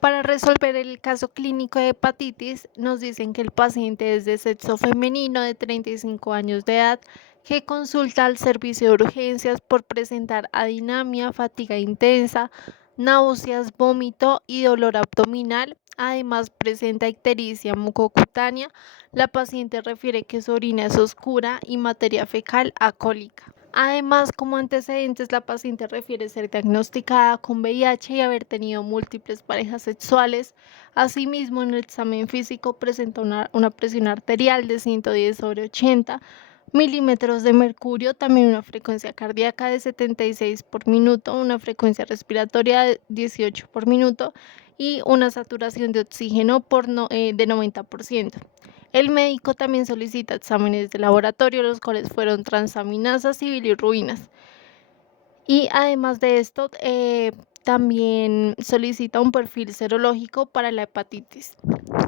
Para resolver el caso clínico de hepatitis, nos dicen que el paciente es de sexo femenino de 35 años de edad que consulta al servicio de urgencias por presentar adinamia, fatiga intensa, náuseas, vómito y dolor abdominal. Además, presenta ictericia mucocutánea. La paciente refiere que su orina es oscura y materia fecal alcohólica. Además, como antecedentes, la paciente refiere ser diagnosticada con VIH y haber tenido múltiples parejas sexuales. Asimismo, en el examen físico presenta una presión arterial de 110/80 milímetros de mercurio, también una frecuencia cardíaca de 76 por minuto, una frecuencia respiratoria de 18 por minuto y una saturación de oxígeno de 90%. El médico también solicita exámenes de laboratorio, los cuales fueron transaminasas y bilirrubinas. Y además de esto, también solicita un perfil serológico para la hepatitis.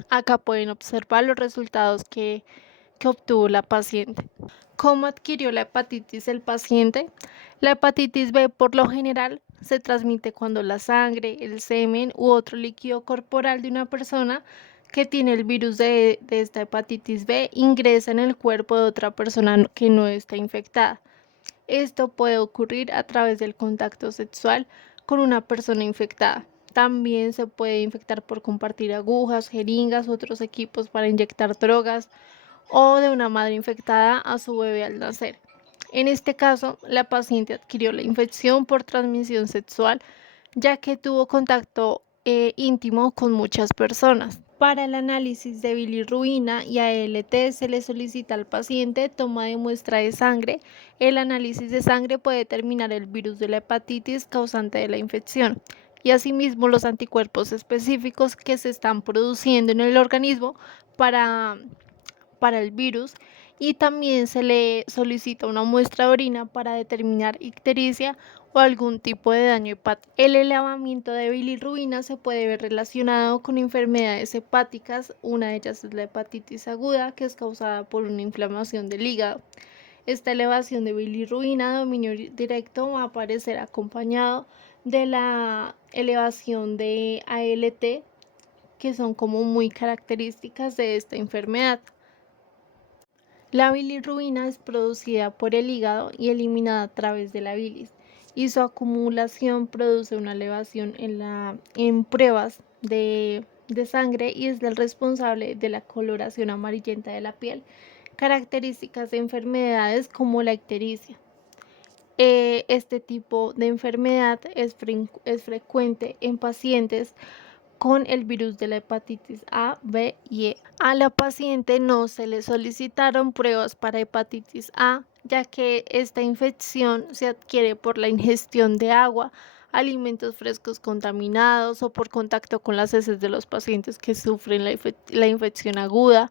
Acá pueden observar los resultados que obtuvo la paciente. ¿Cómo adquirió la hepatitis el paciente? La hepatitis B por lo general se transmite cuando la sangre, el semen u otro líquido corporal de una persona que tiene el virus de esta hepatitis B ingresa en el cuerpo de otra persona que no está infectada. Esto puede ocurrir a través del contacto sexual con una persona infectada. También se puede infectar por compartir agujas, jeringas, otros equipos para inyectar drogas o de una madre infectada a su bebé al nacer. En este caso, la paciente adquirió la infección por transmisión sexual, ya que tuvo contacto íntimo con muchas personas. Para el análisis de bilirrubina y ALT se le solicita al paciente toma de muestra de sangre. El análisis de sangre puede determinar el virus de la hepatitis causante de la infección y asimismo los anticuerpos específicos que se están produciendo en el organismo para el virus, y también se le solicita una muestra de orina para determinar ictericia o algún tipo de daño hepático. El elevamiento de bilirrubina se puede ver relacionado con enfermedades hepáticas. Una de ellas es la hepatitis aguda, que es causada por una inflamación del hígado. Esta elevación de bilirrubina de dominio directo va a aparecer acompañado de la elevación de ALT, que son como muy características de esta enfermedad. La bilirrubina es producida por el hígado y eliminada a través de la bilis, y su acumulación produce una elevación en pruebas de sangre y es el responsable de la coloración amarillenta de la piel, características de enfermedades como la ictericia. Este tipo de enfermedad es frecuente en pacientes con el virus de la hepatitis A, B y E. A la paciente no se le solicitaron pruebas para hepatitis A, ya que esta infección se adquiere por la ingestión de agua, alimentos frescos contaminados o por contacto con las heces de los pacientes que sufren la infección aguda.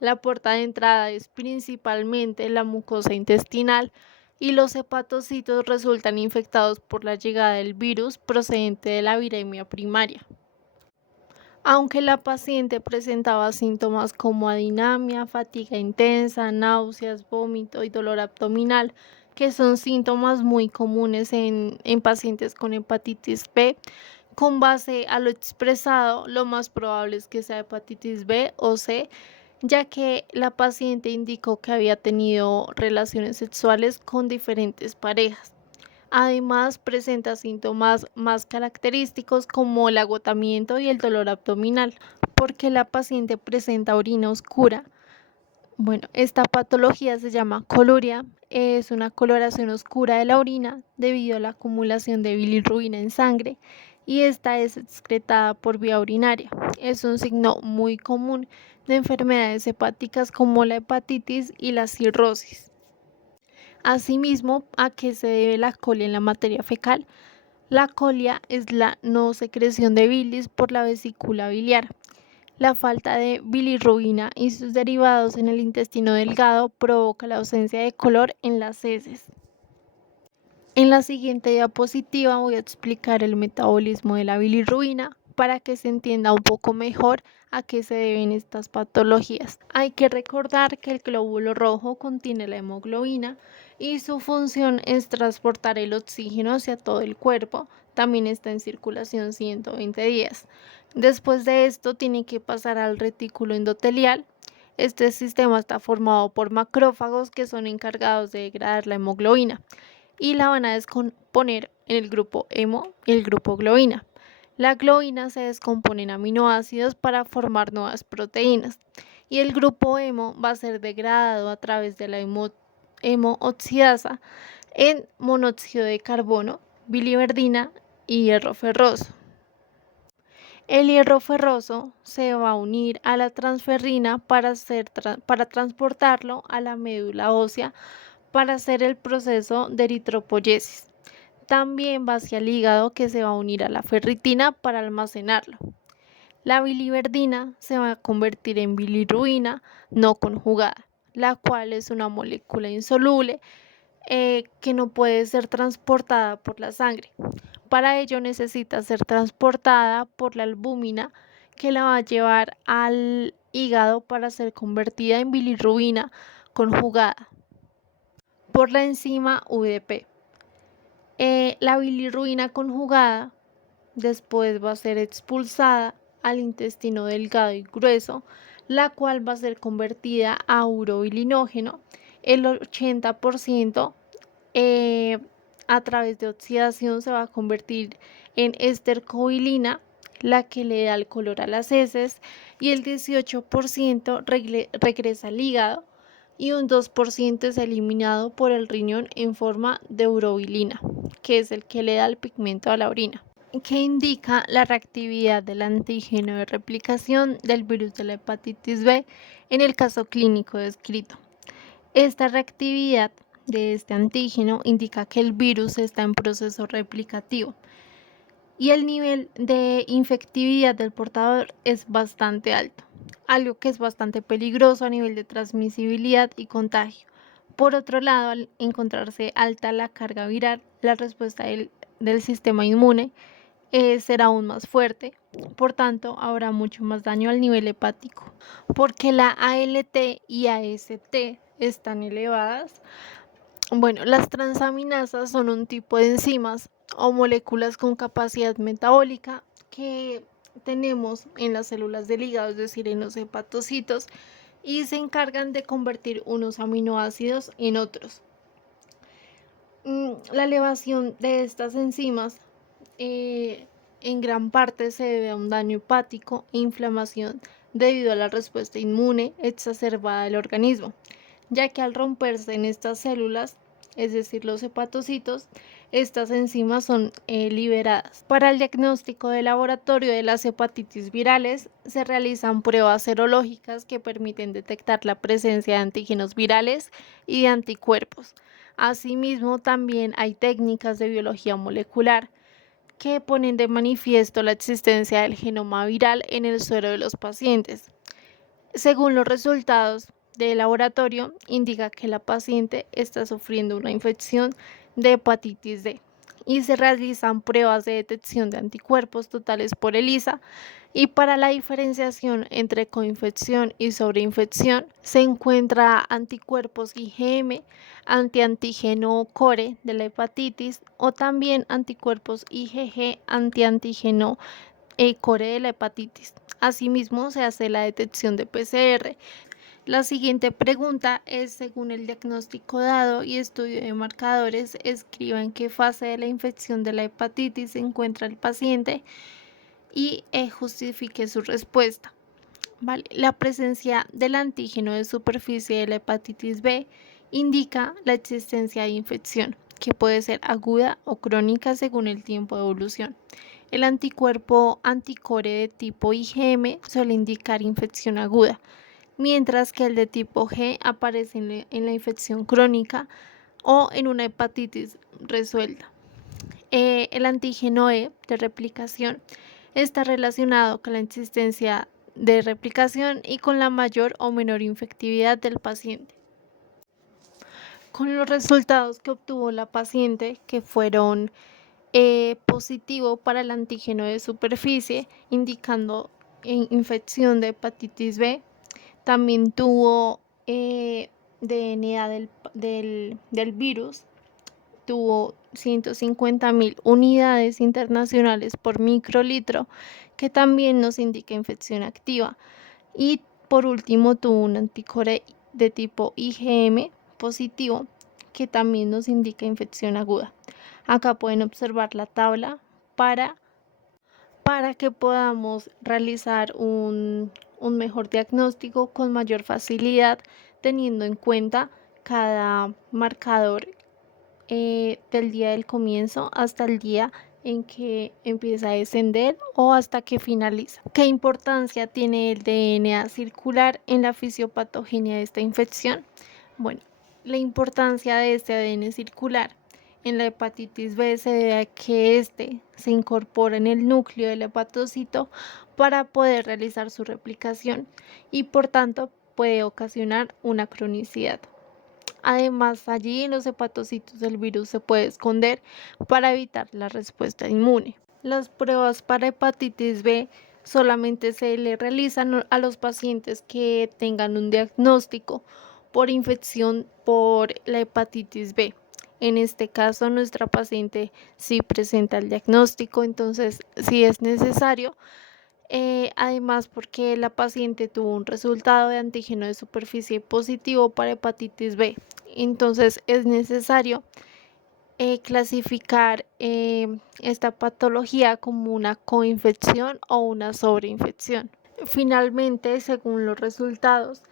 La puerta de entrada es principalmente la mucosa intestinal y los hepatocitos resultan infectados por la llegada del virus procedente de la viremia primaria. Aunque la paciente presentaba síntomas como adinamia, fatiga intensa, náuseas, vómito y dolor abdominal, que son síntomas muy comunes en pacientes con hepatitis B, con base a lo expresado, lo más probable es que sea hepatitis B o C, ya que la paciente indicó que había tenido relaciones sexuales con diferentes parejas. Además, presenta síntomas más característicos como el agotamiento y el dolor abdominal, porque la paciente presenta orina oscura. Bueno, esta patología se llama coluria, es una coloración oscura de la orina debido a la acumulación de bilirrubina en sangre y esta es excretada por vía urinaria. Es un signo muy común de enfermedades hepáticas como la hepatitis y la cirrosis. Asimismo, ¿a qué se debe la colia en la materia fecal? La colia es la no secreción de bilis por la vesícula biliar. La falta de bilirrubina y sus derivados en el intestino delgado provoca la ausencia de color en las heces. En la siguiente diapositiva voy a explicar el metabolismo de la bilirrubina para que se entienda un poco mejor a qué se deben estas patologías. Hay que recordar que el glóbulo rojo contiene la hemoglobina y su función es transportar el oxígeno hacia todo el cuerpo. También está en circulación 120 días. Después de esto tiene que pasar al retículo endotelial. Este sistema está formado por macrófagos que son encargados de degradar la hemoglobina y la van a descomponer en el grupo hemo y el grupo globina. La globina se descompone en aminoácidos para formar nuevas proteínas y el grupo hemo va a ser degradado a través de la hemooxidasa en monóxido de carbono, biliverdina y hierro ferroso. El hierro ferroso se va a unir a la transferrina para transportarlo a la médula ósea para hacer el proceso de eritropoyesis. También va hacia el hígado, que se va a unir a la ferritina para almacenarlo. La biliverdina se va a convertir en bilirrubina no conjugada, la cual es una molécula insoluble que no puede ser transportada por la sangre. Para ello necesita ser transportada por la albúmina, que la va a llevar al hígado para ser convertida en bilirrubina conjugada por la enzima UDP. La bilirrubina conjugada después va a ser expulsada al intestino delgado y grueso, la cual va a ser convertida a urobilinógeno, el 80% a través de oxidación se va a convertir en estercobilina, la que le da el color a las heces, y el 18% regresa al hígado y un 2% es eliminado por el riñón en forma de urobilina, que es el que le da el pigmento a la orina, que indica la reactividad del antígeno de replicación del virus de la hepatitis B en el caso clínico descrito. Esta reactividad de este antígeno indica que el virus está en proceso replicativo y el nivel de infectividad del portador es bastante alto, algo que es bastante peligroso a nivel de transmisibilidad y contagio. Por otro lado, al encontrarse alta la carga viral, la respuesta del sistema inmune será aún más fuerte, por tanto habrá mucho más daño al nivel hepático, porque la ALT y AST están elevadas. Bueno, las transaminasas son un tipo de enzimas o moléculas con capacidad metabólica que tenemos en las células del hígado, es decir, en los hepatocitos, y se encargan de convertir unos aminoácidos en otros. La elevación de estas enzimas en gran parte se debe a un daño hepático e inflamación debido a la respuesta inmune exacerbada del organismo, ya que al romperse en estas células, es decir, los hepatocitos, estas enzimas son liberadas. Para el diagnóstico de laboratorio de las hepatitis virales se realizan pruebas serológicas que permiten detectar la presencia de antígenos virales y de anticuerpos. Asimismo, también hay técnicas de biología molecular que ponen de manifiesto la existencia del genoma viral en el suero de los pacientes. Según los resultados del laboratorio, indica que la paciente está sufriendo una infección de hepatitis D y se realizan pruebas de detección de anticuerpos totales por ELISA, y para la diferenciación entre coinfección y sobreinfección se encuentra anticuerpos IgM, antiantígeno core de la hepatitis o también anticuerpos IgG, antiantígeno core de la hepatitis. Asimismo, se hace la detección de PCR. La siguiente pregunta es: según el diagnóstico dado y estudio de marcadores, escriba en qué fase de la infección de la hepatitis se encuentra el paciente y justifique su respuesta. Vale. La presencia del antígeno de superficie de la hepatitis B indica la existencia de infección, que puede ser aguda o crónica según el tiempo de evolución. El anticuerpo anticore de tipo IgM suele indicar infección aguda, mientras que el de tipo G aparece en la infección crónica o en una hepatitis resuelta. El antígeno E de replicación está relacionado con la existencia de replicación y con la mayor o menor infectividad del paciente. Con los resultados que obtuvo la paciente, que fueron positivo para el antígeno de superficie, indicando infección de hepatitis B. También tuvo DNA del virus, tuvo 150.000 unidades internacionales por microlitro, que también nos indica infección activa. Y por último tuvo un anticore de tipo IgM positivo, que también nos indica infección aguda. Acá pueden observar la tabla para que podamos realizar un mejor diagnóstico con mayor facilidad, teniendo en cuenta cada marcador del día del comienzo hasta el día en que empieza a descender o hasta que finaliza. ¿Qué importancia tiene el DNA circular en la fisiopatogenia de esta infección? Bueno, la importancia de este ADN circular en la hepatitis B se debe a que éste se incorpora en el núcleo del hepatocito para poder realizar su replicación y por tanto puede ocasionar una cronicidad. Además, allí en los hepatocitos el virus se puede esconder para evitar la respuesta inmune. Las pruebas para hepatitis B solamente se le realizan a los pacientes que tengan un diagnóstico por infección por la hepatitis B. En este caso, nuestra paciente sí presenta el diagnóstico, entonces sí es necesario. Además, porque la paciente tuvo un resultado de antígeno de superficie positivo para hepatitis B. Entonces es necesario clasificar esta patología como una coinfección o una sobreinfección. Finalmente, según los resultados,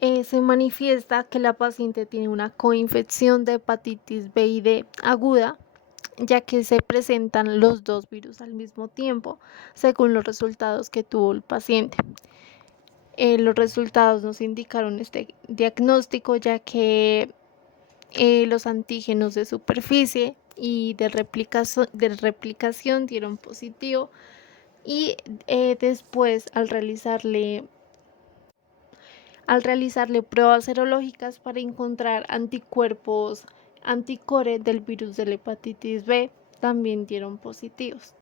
se manifiesta que la paciente tiene una coinfección de hepatitis B y D aguda, ya que se presentan los dos virus al mismo tiempo, según los resultados que tuvo el paciente. Los resultados nos indicaron este diagnóstico, ya que los antígenos de superficie y de replicación dieron positivo y después al realizarle pruebas serológicas para encontrar anticuerpos anticore del virus de la hepatitis B también dieron positivos.